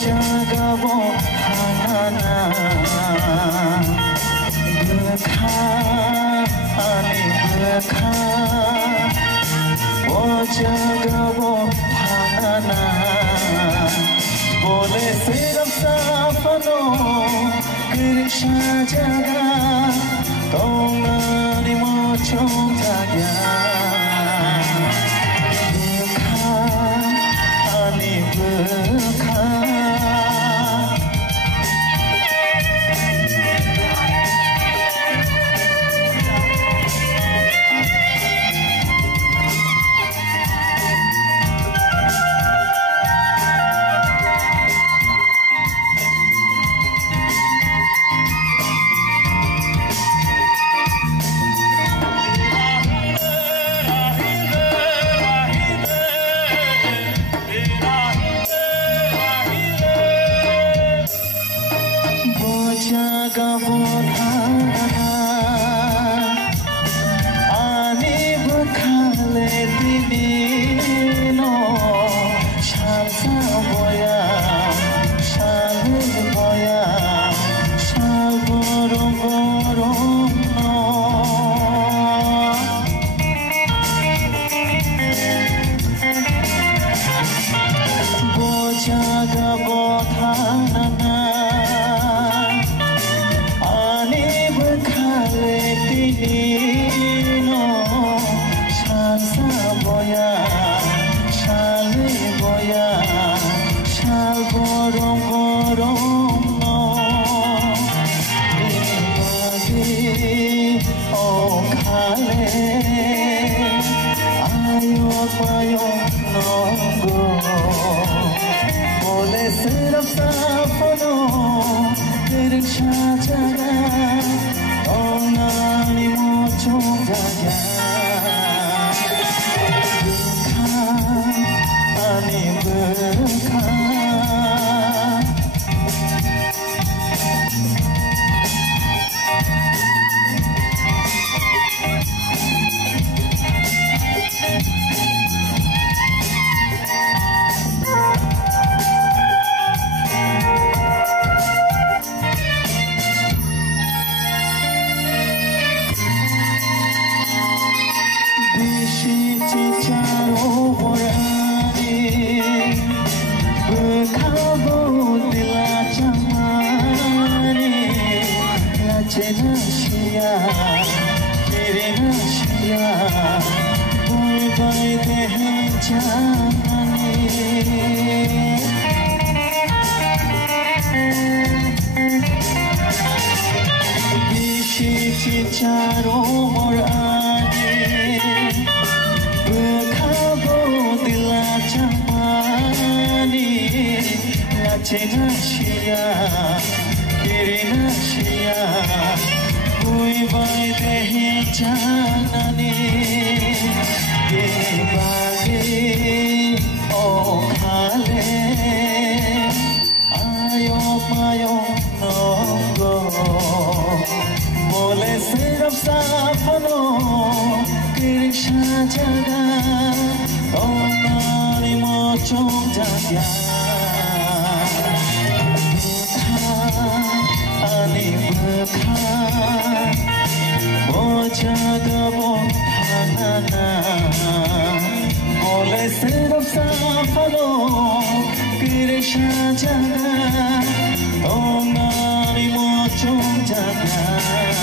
जागाबो हानाना गोखा आनि गोखा ओ जागाबो हानाना बोले सिर्फ साफनो कृष्ण जगा तोलानी मोचो जागा गोखा आनि गोखा जागाबो हानाना आनि बुखाले दिनिनो शालसा बया शाल बया शाल बरो बरो जागाबो हानाना Dino Shalsa boya Shal boya Shal borong borong no Dimagi o khale Ayo payo no go Bole sirf safano Dirsha jaga Onani mocho jaga Goka ani goka Chicharo borani Bekabo dila chamani Lachena shia Kirena shia Boy boy dehe chamani Bishi chicharo borani Bekabo dila chamani Lachena shia Kirena shia Bui bai dehi chanani Debagi o khale Ayo payo nongo Bole sirf safano Krishna jaga Onani mocho jaga Goka ani goka O jagabo hanana Bole sirf safano Krishna jaga Onani mocho jaga